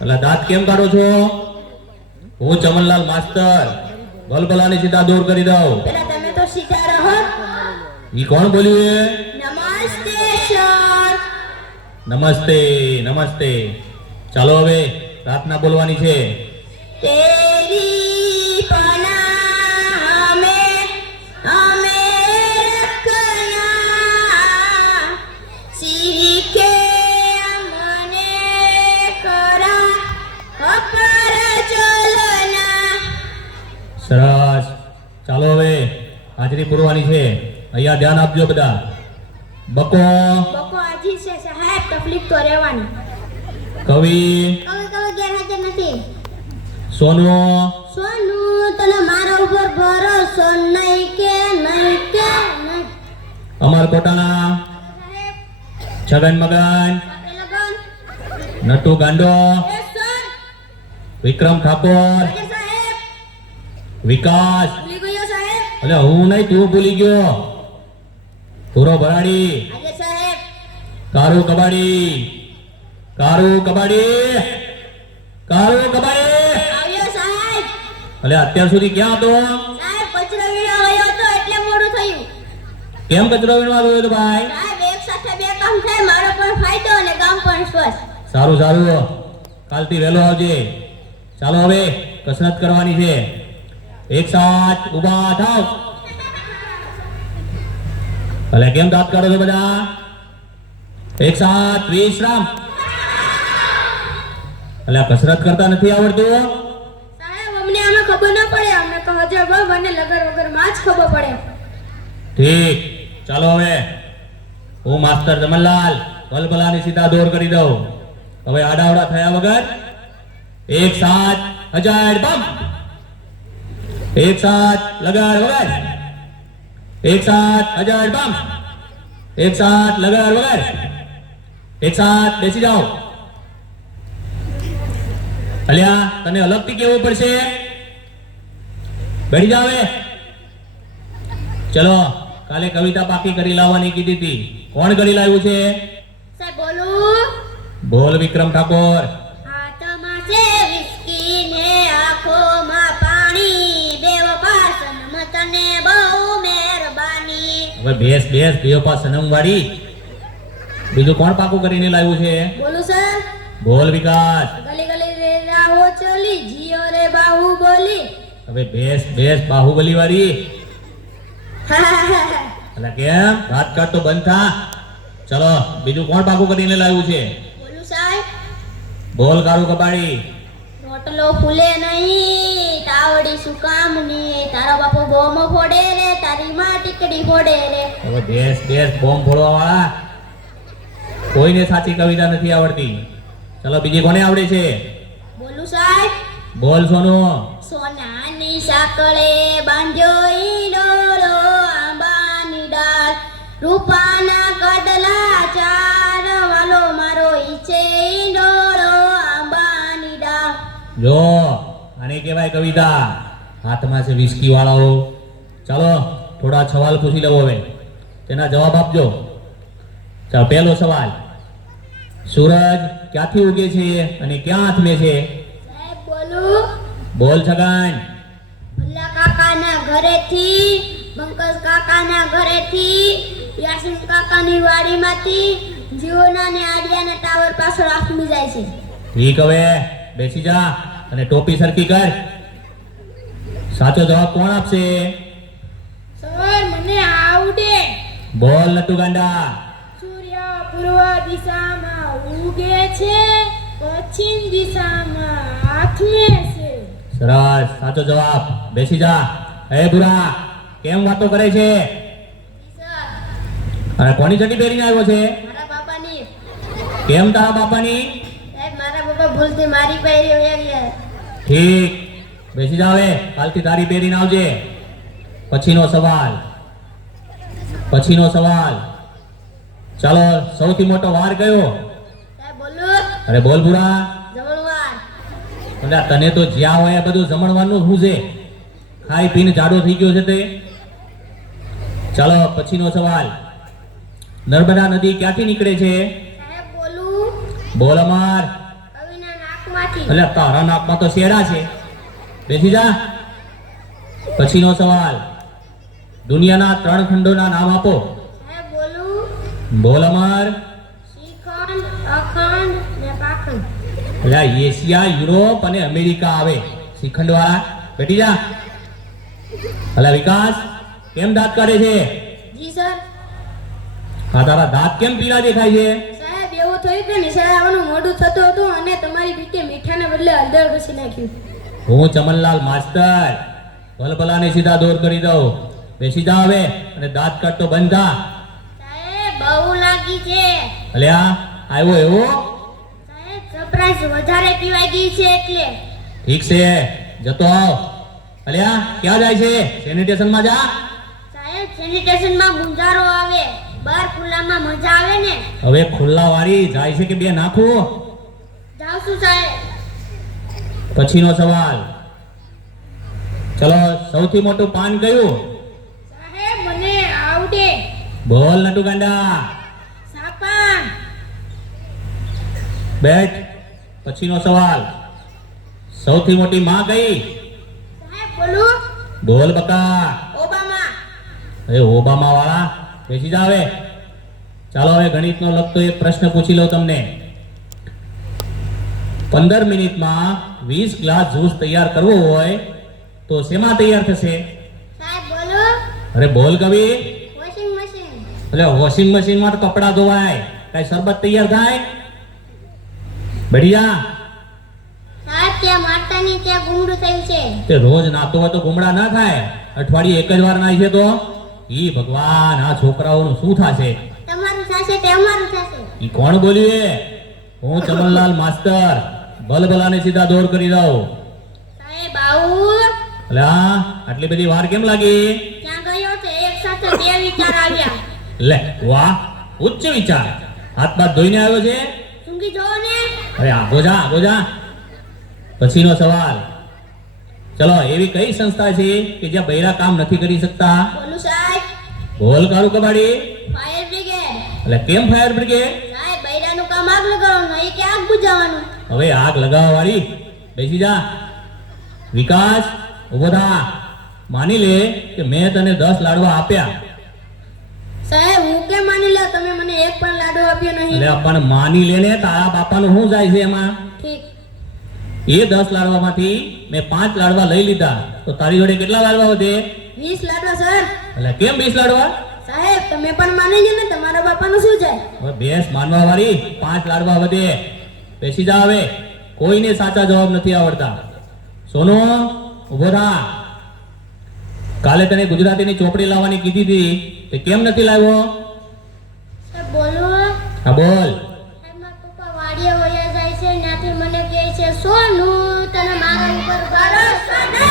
એટલે દાંત કેમ કાઢો છો? હું ચમનલાલ માસ્ટર ભલભલાને સીધા દૂર કરી દઉં. પેલા તમે તો સીધા રહો. ઈ કોણ બોલ્યું? નમસ્તે સર. નમસ્તે નમસ્તે. ચાલો હવે પ્રાર્થના બોલવાની છે. તેરી પનાહ અમે રખના સીખે અમને કરા અપર ચલના. સરસ. ચાલો હવે હાજરી પૂરવાની છે. અહીંયા ધ્યાન આપજો બધા. બકો બકો આજી છે સાહેબ, તકલીફ તો રહેવાની. કવિ કવિ ગેરહાજર નથી. સોનુ સોનું તને મારા ઉપર ભરોસો નહીં કે નહીં કે નહીં. અમર કોટાના સાહેબ છગન મગન આપણે લગન. નટુ ગાંડો એ સર વિક્રમ ઠાકોર આજે સાહેબ વિકાસ. ભૂલી ગયો સાહેબ. એટલે હું નહીં, તું ભૂલી ગયો. પૂરો ભરાડી આજે સાહેબ કારુ કબાડી કારુ કબાડી કારુ કબાડી. આવ્યો સાહેબ. એટલે અત્યાર સુધી ક્યાં હતો? સાહેબ કચરો વીણવા ગયો હતો એટલે મોડું થયું. કેમ કચરો વીણવા ગયો હતો ભાઈ? સાહેબ એક સાથે બે કામ થાય, મારો પણ ફાયદો અને ગામ પણ સ્વસ્થ. સારું સારું, કાલથી વહેલો આવજે. ચાલો હવે કસરત કરવાની છે. એક સાથ ઊભા થાવ. ભલે કેમ દાંત કાઢો છો બધા? એક સાથ વિશ્રામ. એટલે કસરત કરતા નથી આવડતું? સાહેબ અમને આમાં ખબર ના પડે, અમને તો હજર બમ અને લગર વગર માં જ ખબર પડે. ઠીક. ચાલો હવે હું માસ્ટર જમનલાલ ભલભલાની સીધા દોર કરી દઉં. હવે આડાવડા થયા વગર એક સાથ હજાર બમ. એક સાથ લગાડ વગર. એક સાથ હજાર બમ. એક સાથ લગાડ વગર. એક સાથ બેસી જાઓ. અલ્યા તને અલગથી કેવું પડશે. બેઠી જાવ હવે. ચલો કાલે કવિતા પાકી કરી લાવવાની કીધી હતી. કોણ કરી લાવ્યું છે? સાહેબ બોલું. બોલ વિક્રમ ઠાકોર. હાથમાં છે વિસ્કી ને આંખોમાં પાણી, બેવ પાસન તને બહુ મહેરબાની. હવે બેસ બેસ દેવપા સનમ વાળી. બીજું કોણ પાકું કરીને લાવ્યું છે? બોલું સર. બોલ વિકાસ. ગલી ગલી રે રાહો ચલી જીઓ રે બાહુ બોલી. હવે બેસ બેસ બાહુબલી વાળી. એટલે કેમ રાત કાઢ તો બંધ થા. ચલો બીજું કોણ પાકું કરીને લાવ્યું છે? બોલું સાહેબ. બોલ કાળુ કબાડી. રોટલો ફૂલે નહીં તાવડી શું કામની, તારો બાપુ બોમો ફોડે રે તારી માં ટીકડી ફોડે રે. હવે બેસ બેસ બોમ્બ ફોડવા વાળા. કોઈને સાચી કવિતા નથી આવડતી. ચલો બીજી કોને આવડે છે? બોલું સાહેબ. બોલ સોનુ. સોનાની સાંકળે બાંધ્યો ઈંડોળો, આંબાની ડાળ રૂપાના કડલા ચાર, વાલો મારો ઈચે ઈંડોળો આંબાની ડાળ. જો આને કહેવાય કવિતા. હાથમાં છે વિસ્કી વાળાઓ. ચાલો થોડા સવાલ પૂછી લઉં હવે, તેના જવાબ આપજો. ચાલો પહેલો સવાલ. સૂરજ ક્યાંથી ઉગે છે અને ક્યાં હાથમે છે? સાહેબ બોલું. બોલ છગન. ભલ્લા કાકાના ઘરેથી, પંકજ કાકાના ઘરેથી, યાસીન કાકાની વાડીમાંથી જીઓના ને આડિયાના ટાવર પાછળ આથમી જાય છે. ઠીક. હવે બેસી જા અને ટોપી સરખી કર. સાચો જવાબ કોણ આપશે? સર મને આવડે. બોલ નટુ ગાંડા. સૂર્ય પૂર્વ દિશામાં ઉગે છે, પશ્ચિમ દિશામાં આથમે છે. સરસ, સાચો જવાબ. બેસી જા. હે બુરા, કેમ વાતો કરે છે? સર અને કોની ચડ્ડી પહેરીને આવ્યો છે? મારા બાપાની. કેમ તારા બાપાની? સાહેબ મારા બાપા ભૂલથી મારી પહેરી વયા ગયા. ઠીક. બેસી જા હવે, કાલથી તારી પહેરીને આવજે. પછીનો સવાલ. પછીનો સવાલ. ચાલો સૌથી મોટો વાર કયો? સાહેબ બોલું. અરે બોલ બુરા. જમણવાર. એટલે તને તો જ્યાં હોય બધું જમણવાનું શું છે? ખાઈ પીને જાડો થઈ ગયો છે તે. ચાલો પછીનો સવાલ. નર્મદા નદી ક્યાંથી નીકળે છે? સાહેબ બોલું. બોલ અમાર. કવિના નાકમાંથી નાખી. એટલે તારા નાકમાં તો શેડા છે. બેસી જા. પછીનો સવાલ, દુનિયાના 3 ખંડોના નામ આપો. સાહેબ બોલું. બોલ અમર. શ્રીખંડ, અખંડ ને પાખંડ. એટલે આ એશિયા, યુરોપ અને અમેરિકા આવે શ્રીખંડ વાળા. બેઠી જા. અલા વિકાસ, કેમ દાંત કાઢે છે? જી સર. આ તારા દાંત કેમ પીળા દેખાય છે? સાહેબ એવું થયું કે નિશાળ આવવાનું મોડું થતું હતું અને તમારી બીકે મીઠાને બદલે હળદર ઘસી નાખ્યું. હું ચમનલાલ માસ્તર ભલભલાને સીધા દોર કરી દઉં. બેસી જા હવે અને દાંત કાઢતો બંધ થા. સાહેબ બહુ લાગી છે. અલ્યા આવ્યો એવો? સાહેબ સરપ્રાઈઝ વધારે પીવાઈ ગઈ છે એટલે. ઠીક છે, જતો આવ. અલ્યા ક્યાં જાય છે? સેનિટેશનમાં જા. સાહેબ સેનિટેશનમાં ગુંજારો આવે, બહાર ખુલ્લામાં મજા આવે ને. હવે ખુલ્લા વાળી જાય છે કે બે નાખું? જાઉં છું સાહેબ. પછીનો સવાલ, ચલો સૌથી મોટું પાન કયું? સાહેબ મને આવડે. બોલ નટુ ગાંડા. સાપાન. બેઠ. પછીનો સવાલ, સૌથી મોટી માં કઈ? સાહેબ બોલું. બોલ બકા. ઓબામા. અરે ઓબામા વાળા, બેસી જા હવે. ચાલો હવે ગણિતનો લગતો એક પ્રશ્ન પૂછી લઉં તમને. 15 મિનિટમાં 20 ગ્લાસ જ્યુસ તૈયાર કરવો હોય તો શેમાં તૈયાર થશે? સાહેબ બોલું. અરે બોલ કવિ. Washing machine. એટલે વોશિંગ મશીનમાં તો કપડા ધોવાય, કઈ શરબત તૈયાર થાય? બઢિયા. સાહેબ ત્યાં માતાની ત્યાં ગુંગળું થયું છે. તે રોજ નાતો હોય તો ગુમડા ના થાય, અઠવાડિયે એક જ વાર નાય છે તો? ઈ ભગવાન, આ છોકરાઓનું શું થાશે? તમારું થશે તે અમારું થશે. ઈ કોણ બોલ્યું એ? હું ચમનલાલ માસ્તર ભલભલાને સીધા દોર કરી દઉં. સાહેબ આવું. એટલે આટલી બધી વાર કેમ લાગી? ત્યાં ગયો છે એક સાથે બે વિચાર આવ્યા. લે વાહ, ઉચ્ચ વિચાર. હાથ બાથ ધોઈને આવ્યો છે? સૂંઘી જોવો ને. અરે આગો જા, આગો જા. પછીનો સવાલ, ચલો એવી કઈ સંસ્થા છે કે જ્યાં બૈરા કામ નથી કરી શકતા? બોલું સાહેબ. બોલ કારું કબાડી. Fire brigade. એટલે કેમ ફાયર બ્રિગેડ? સાહેબ બૈરાનું કામ આગ લગાવવાનું, એ કે આગ બુઝાવવાનું. હવે આગ લગાવવા વાળી, બેસી જા. વિકાસ, ઉભો થા. માની લે કે મેં તને 10 લાડવા આપ્યા. સાહેબ હું કેમ માની લો, તમે મને એક પણ લાડો આપ્યો નહીં. એટલે પણ માની લે ને, તારા બાપાનું શું જાય છે એમાં? ઠીક. એ 10 લાડવામાંથી મેં 5 લાડવા લઈ લીધા તો તારી જોડે કેટલા લાડવા વધે? 20 લાડવા સર. એટલે કેમ 20 લાડવા? સાહેબ તમે પણ માની લો ને, તમારા બાપાનું શું જાય? હવે બેસ માનવા વાળી, 5 લાડવા વધે. બેસી જા હવે. કોઈને સાચા જવાબ નથી આવડતા. સોનો, ઉભો થા. કાલે તને ગુજરાતીની ચોપડી લાવવાની કીધી હતી, તે કેમ નથી લાવ્યો? સાહેબ બોલું. હા બોલ. સાહેબ મારા પપ્પા વાડીએ વયા જાય છે, ત્યાંથી મને કહે છે સોનું તને મારા ઉપર ભરોસો નથી.